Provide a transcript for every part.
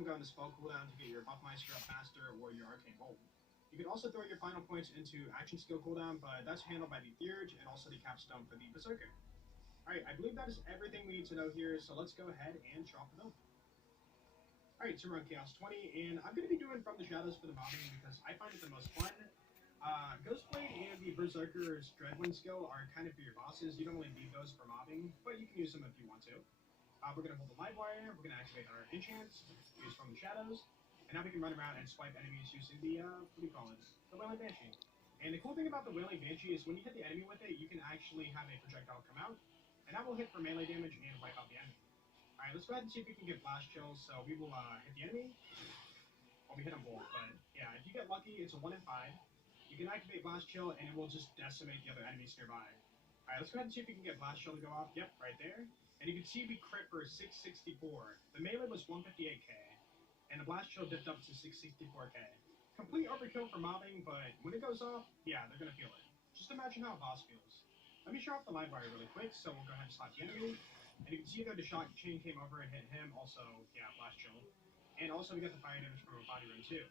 them go on the spell cooldown to get your Buffmeister up faster or your Arcane Bolt. You can also throw your final points into action skill cooldown, but that's handled by the Theurge and also the Capstone for the Berserker. Alright, I believe that is everything we need to know here, so let's go ahead and drop the build. Alright, so we're on Chaos 20, and I'm going to be doing From the Shadows for the mobbing because I find it the most fun. Ghostblade and the Berserker's Dreadwind skill are kind of for your bosses. You don't really need those for mobbing, but you can use them if you want to. We're going to hold the Live Wire, we're going to activate our enchants, use From the Shadows, and now we can run around and swipe enemies using the, what do you call it? The Wailing Banshee. And the cool thing about the Wailing Banshee is when you hit the enemy with it, you can actually have a projectile come out, and that will hit for melee damage and wipe out the enemy. Alright, let's go ahead and see if we can get Blast Chills. So we will hit the enemy. Well, we hit them both, but yeah, if you get lucky, it's a 1 in 5. You can activate Blast Chill, and it will just decimate the other enemies nearby. Alright, let's go ahead and see if we can get Blast Chill to go off. Yep, right there. And you can see we crit for 664. The melee was 158k, and the Blast Chill dipped up to 664k. Complete overkill for mobbing, but when it goes off, yeah, they're gonna feel it. Just imagine how a boss feels. Let me show off the Live Wire really quick, so we'll go ahead and slap the enemy. And you can see there the shot chain came over and hit him. Also, yeah, Blast Chill. And also we got the fire damage from a body rune too.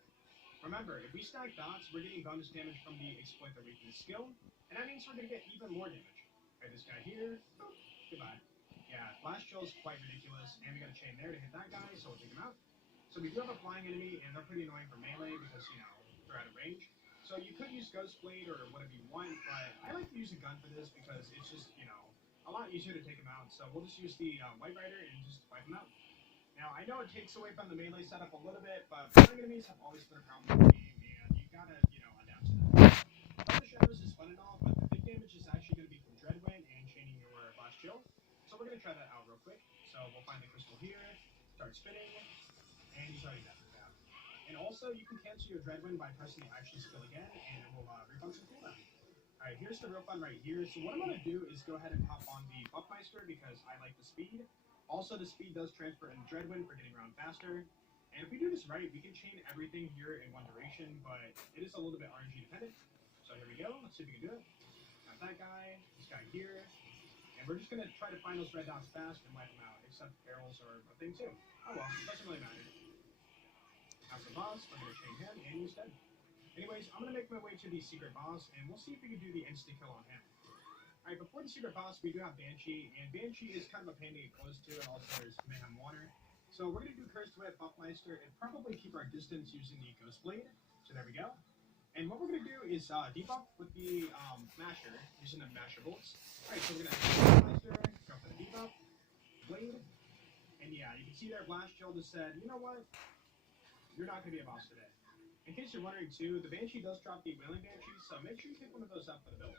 Remember, if we stack dots, we're getting bonus damage from the Exploit the Weakness skill. And that means we're going to get even more damage. Alright, this guy here. Oh, goodbye. Yeah, Blast Chill is quite ridiculous. And we got a chain there to hit that guy, so we'll take him out. So we do have a flying enemy, and they're pretty annoying for melee because, you know, they're out of range. So you could use Ghostblade or whatever you want, but I like to use a gun for this because it's just, you know, a lot easier to take them out. So we'll just use the White Rider and just wipe them out. Now, I know it takes away from the melee setup a little bit, but flying enemies have always been a problem in the game, and you gotta, you know, adapt to that. From the Shadows is fun and all, but the big damage is actually going to be from Dreadwind and chaining your Blast Chill. So we're going to try that out real quick. So we'll find the crystal here, start spinning, and he's already dead. And also, you can cancel your Dreadwind by pressing the action skill again, and it will refund some cooldown. Alright, here's the real fun right here. So what I'm going to do is go ahead and hop on the Buffmeister because I like the speed. Also, the speed does transfer in Dreadwind for getting around faster. And if we do this right, we can chain everything here in one duration, but it is a little bit RNG dependent. So here we go. Let's see if we can do it. Got that guy, this guy here. And we're just going to try to find those red dots fast and wipe them out, except barrels are a thing too. Oh well, it doesn't really matter. That's the boss. We're going to chain him, and he's dead. Anyways, I'm going to make my way to the secret boss, and we'll see if we can do the insta-kill on him. Alright, before the secret boss, we do have Banshee, and Banshee is kind of a pain to get close to, and also there's Mayhem Water. So we're going to do Cursed Whip, Buffmeister, and probably keep our distance using the Ghostblade. So there we go. And what we're going to do is debuff with the Masher, using the Masher bolts. Alright, so we're going to Buffmeister, go for the debuff, Blade, and yeah, you can see there Blast Chill just said, you know what? You're not going to be a boss today. In case you're wondering too, the Banshee does drop the Wailing Banshee, so make sure you pick one of those up for the build.